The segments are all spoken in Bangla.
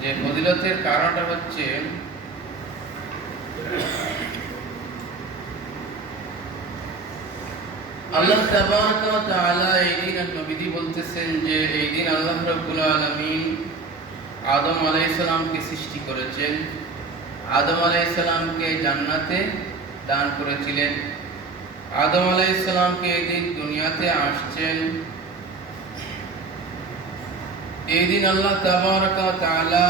যে ফজিলতের কারণটা হচ্ছে আল্লাহ তাবারক ওয়া তাআলা এই দিন নবীজি বলতেছেন যে এই দিন আল্লাহ রাব্বুল আলামিন আদম আলাইহিস সালামকে সৃষ্টি করেছেন। আদম আলাইহিস সালামকে জান্নাতে দান করেছিলেন। আদম আলাইহিস সালামকে এই দিন দুনিয়াতে আসছেন। এই দিন আল্লাহ তাবারক ওয়া তাআলা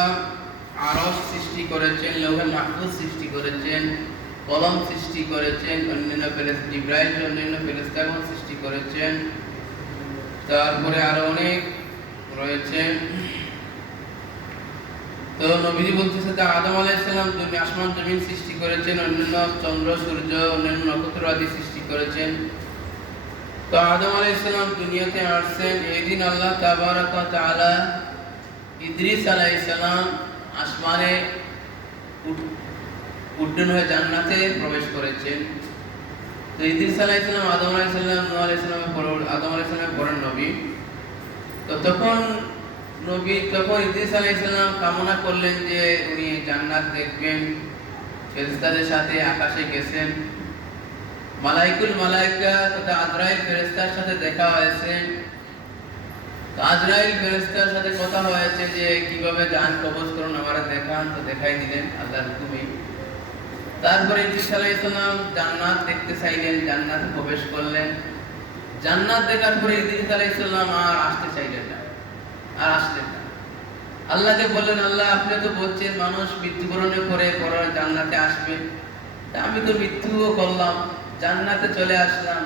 আরশ সৃষ্টি করেছেন, লৌহে মাহফুজ সৃষ্টি করেছেন, কলম সৃষ্টি করেছেন, অন্যান্য ফেরেশতা জিবরাইল অন্যান্য ফেরেশতাগণ সৃষ্টি করেছেন। তারপরে আরো অনেক রয়েছে। তো নবীজি বলতেছে যে আদম আলাইহিস সালাম দুনিয়া আসমান জমিন সৃষ্টি করেছেন, অন্যান্য চন্দ্র সূর্য অন্যান্য নক্ষত্র আদি সৃষ্টি করেছেন। তো আদম আলাইহিস সালাম দুনিয়াতে আসছেন। এই দিন আল্লাহ তাবারক ওয়া তাআলা ইদ্রিস আলাইহিস সালাম আসমানে উড্ডয়ন হয়ে জান্নাতে প্রবেশ করেছেন। তো ইদ্রিস আলাইহিস সালাম আদম আলাইহিস সালাম নূহ আলাইহিস সালামের পর আদম আলাইহিস সালামের পরের নবী। তো তখন ইদ্রিস আলাইহিস সালাম কামনা করলেন যে উনি জান্নাত দেখবেন। ফেরেশতাদের সাথে আকাশে গেছেন। মালায়েকা তথা আজরাইল ফেরেশতার সাথে দেখা হয়েছে। আজরাইল ফেরেশতার সাথে কথা হয়েছে যে কিভাবে জান কবজ করুন, আমারে দেখান। তো দেখাই দিলেন আল্লাহর হুকুমে। তারপরে ইদ্রিস আলাইহিস সালাম জান্নাত দেখতে চাইলেন, জান্নাতে প্রবেশ করলেন। জান্নাত দেখার পরে ইদ্রিস আলাইহিস সালাম আর আসতে চাইলেন না, আর আসলেন না। আল্লাহকে বললেন, আল্লাহ আপনি তো বলছেন মানুষ মৃত্যুবরণের পরে জান্নাতে আসবে। আমি তো মৃত্যুও করলাম, জান্নাতে চলে আসলাম।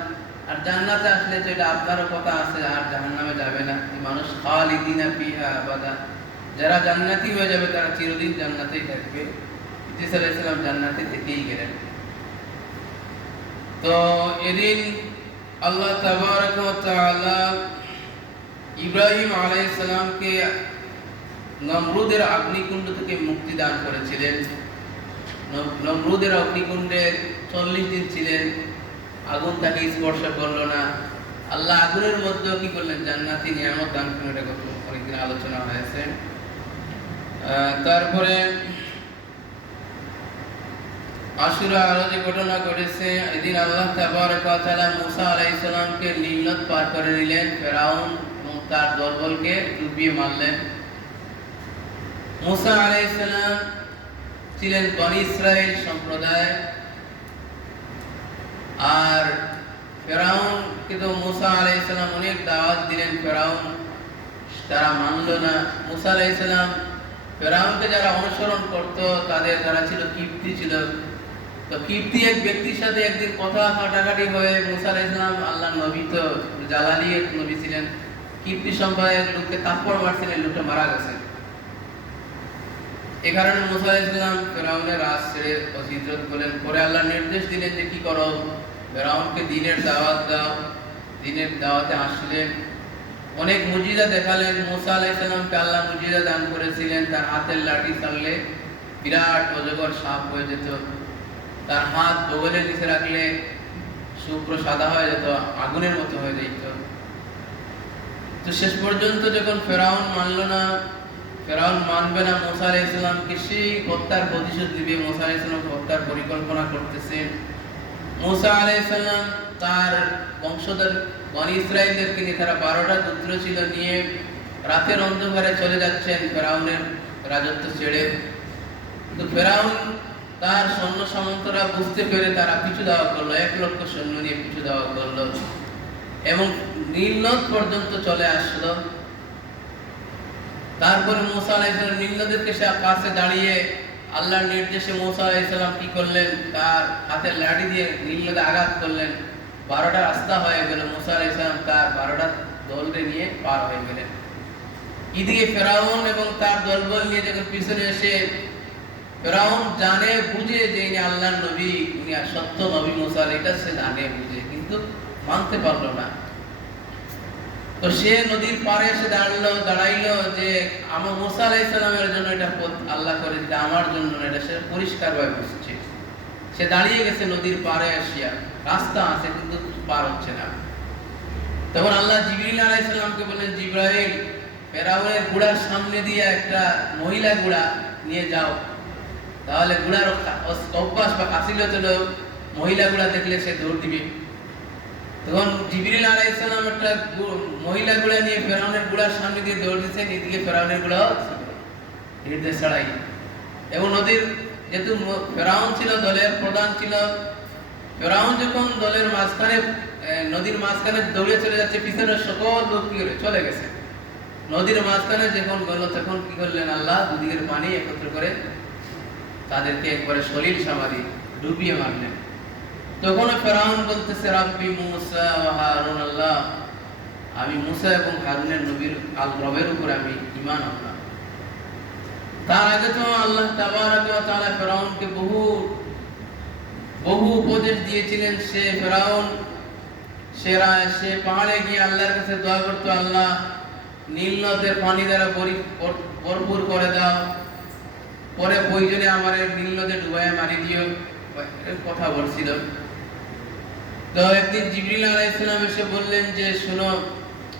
আর জান্নাতে আসলে তো এটা আপনারও কথা আছে, আর জাহান্নামে যাবে না। মানুষ খালিদিনা ফিহা আবাদা, যারা জান্নাতি হয়ে যাবে তারা চিরদিন জান্নাতেই থাকবে। ইদ্রিস আলাইহিস সালাম জান্নাতে থেকেই গেলেন। তো এদিন আল্লাহ তাবারক ওয়া তাআলা ইব্রাহিম আলাইহিস সালামকে নমরুদের অগ্নিকুণ্ড থেকে মুক্তি দান করেছিলেন। নমরুদের অগ্নিকুণ্ডে 40 দিন ছিলেন, আগুন তাকে স্পর্শ করলো না। আল্লাহ আগুনের মধ্যে কি করলেন? জান্নাতি নিয়ামত দান করলেন। এটা অনেকদিন আলোচনা হয়েছে। তারপরে আশুরা আরো যে ঘটনা ঘটেছে, এদিন আল্লাহ তাবারক ওয়া তাআলা মুসা আলাইহিস সালামকে নীল নদ পার করে দিলেন। ফেরাউন এবং তার দলবলকে ডুবিয়ে মারলেন। মুসা আলাইহিস সালাম ছিলেন বনি ইসরাইল সম্প্রদায়। আর ফেরাউনকে তো মুসা আলাইহিস সালাম অনেক দাওয়াত দিলেন, ফেরাউন তারা মানল না। মুসা আলাইহিস সালাম ফেরাউনকে যারা অনুসরণ করত তারা ছিল কিপ্তি ছিল। তো কিপ্তি এক ব্যক্তির সাথে একদিন কথা কাটাকাটি হয়ে মুসা আলাইহিস সালাম, আল্লাহর নবী তো জালালি এক নবী ছিলেন, কিপ্তি সম্প্রদায়ের লোককে থাপ্পড় মারছিলেন, লোকটা মারা গেছে। এই কারণে মুসা আলাইহিস সালাম ফেরাউনের রাজ ছেড়ে হিজরত করলেন। পরে আল্লাহ নির্দেশ দিলেন যে কি করো, ফেরাউনকে দ্বীনের দাওয়াত দাও। দ্বীনের দাওয়াতে আসলেন, অনেক মুজিজা দেখালেন। মুসা আলাইহিস সালামকে আল্লাহ মুজিজা দান করেছিলেন। তার হাতের লাঠি ছাড়লে বিরাট অজগর সাপ হয়ে যেত। তার হাত বগলের নিচে রাখলে শুভ্র সাদা হয়ে যেত, আগুনের মতো হয়ে যেত। তো শেষ পর্যন্ত যখন ফেরাউন মানল না, ফেরাউন মানবে না মুসা আলাইহিস সালামকে, সেই হত্যার প্রতিশোধ দিবে। মুসা আলাইহিস সালাম হত্যার পরিকল্পনা করতেছে। মুসা আলাইহিস সালাম তার বংশধর বনি ইসরাইলদেরকে নিয়ে, তারা 12টা পুত্র ছিল, নিয়ে রাতের অন্ধকারে চলে যাচ্ছেন ফেরাউনের রাজত্ব ছেড়ে। তো ফেরাউন তার সৈন্য সামন্তরা বুঝতে পেরে তারা পিছু দেওয়া করলো, 1 লক্ষ সৈন্য নিয়ে পিছু দেওয়া করলো এবং নীল নদ পর্যন্ত চলে আসলো। তারপরে মুসা আলাইহিস সালাম নীল নদের কাছে দাঁড়িয়ে আল্লাহর নির্দেশে মুসা আলাইহিস সালাম কি করলেন? তার হাতের লাঠি দিয়ে নীল নদে আঘাত করলেন। 12টা রাস্তা হয়ে গেল। মুসা আলাইহিস সালাম তার 12টা দলকে নিয়ে পার হয়ে গেলেন। এদিকে ফেরাউন এবং তার দলবল নিয়ে যখন পিছনে এসে, ফেরাউন জানে বুঝে যে ইনি আল্লাহর নবী, উনি সত্য নবী মুসা, এটা সে জানে বুঝে, কিন্তু মানতে পারলো না। তো সে নদীর পাড়ে এসে দাঁড়াইলো যে আমার মুসা আলাইহিস সালামের জন্য এটা আল্লাহ করে দিতে, আমার জন্য না। এটা সে পরিষ্কারভাবে বুঝছে। সে দাঁড়িয়ে গেছে নদীর পাড়ে আসিয়া, রাস্তা আছে কিন্তু পার হচ্ছে না। তখন আল্লাহ জিবরিল আলাইহিস সালামকে বললেন, জিবরাইল ফেরাউনের ঘোড়ার সামনে দিয়ে একটা মহিলা ঘোড়া নিয়ে যাও, তাহলে ঘোড়ার অভ্যাস বা কাছিলত হলো মহিলা ঘোড়া দেখলে সে দৌড় দিবে। তখন জিবরিল আলাইহিস সালাম একটা মহিলা ঘোড়া নিয়ে ফেরাউনের ঘোড়ার সামনে দিয়ে দৌড় দিচ্ছেন, এদিকে ফেরাউনের ঘোড়াও নির্দেশ ছাড়াই। এবং নদীর যেহেতু ফেরাউন ছিল দলের প্রধান ছিল, ফেরাউন যখন দলের মাঝখানে নদীর মাঝখানে দৌড়ে চলে যাচ্ছে, পিছনের সকল লোক কি করে চলে গেছে। নদীর মাঝখানে যখন গেল তখন কি করলেন আল্লাহ, দুদিকের পানি একত্র করে তাদেরকে একবারে সলিল সমাধি ডুবিয়ে মারলেন। তখন ফেরাউন বলতেছে রাব্বি মুসা ওয়া হারুন, আল্লাহ আমি মুসা এবং হারুনের নবীর রবের উপর আমি ঈমান আনলাম। তার আগে তো আল্লাহ তাবারাক ওয়া তাআলা ফেরাউনকে বহু উপদেশ দিয়েছিলেন। ফেরাউন সে পাহাড়ে গিয়ে আল্লাহর কাছে দোয়া করতো, আল্লাহ নীল নদের পানি দ্বারা ভরপুর করে দাও, পরে প্রয়োজনে আমার নীল নদে ডুবাইয়া মারি দিও, কথা বলছিল। তো একদিন জিবরিল আলাইহিস সালাম এসে বললেন যে শোনো,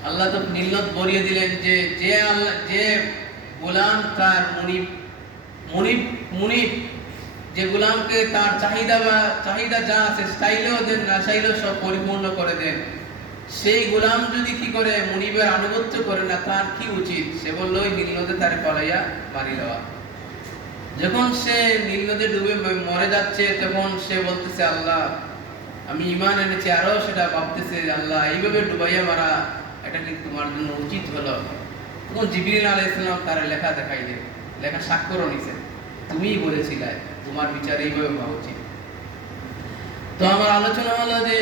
আল্লাহ তো নীল নদ ভরিয়ে দিলেন, যে গোলাম তার মুনিব যে গোলামকে তার চাহিদা যা আছে চাইলেও দেন না চাইলেও সব পরিপূর্ণ করে দেন, সেই গোলাম যদি কি করে মুনিবের আনুগত্য করে না, তার কি উচিত? সে বলল ওই নীল নদে তারে পালাইয়া মারি দেওয়া। যখন সে নীল নদে ডুবে মরে যাচ্ছে তখন সে বলতেছে, আল্লাহ আমি ঈমান এনেছি, আরো সেটা ভাবতেছে আল্লাহ এইভাবে ডুবাইয়া মারা এটা কি তোমার জন্য উচিত হলো? তখন জিবরিল আলাইহিস সালাম তার লেখা দেখাই দেন, লেখা স্বাক্ষরও নিছেন, তুমিই বলেছিলে তোমার বিচার এইভাবে হওয়া উচিত। তো আমার আলোচনা হলো যে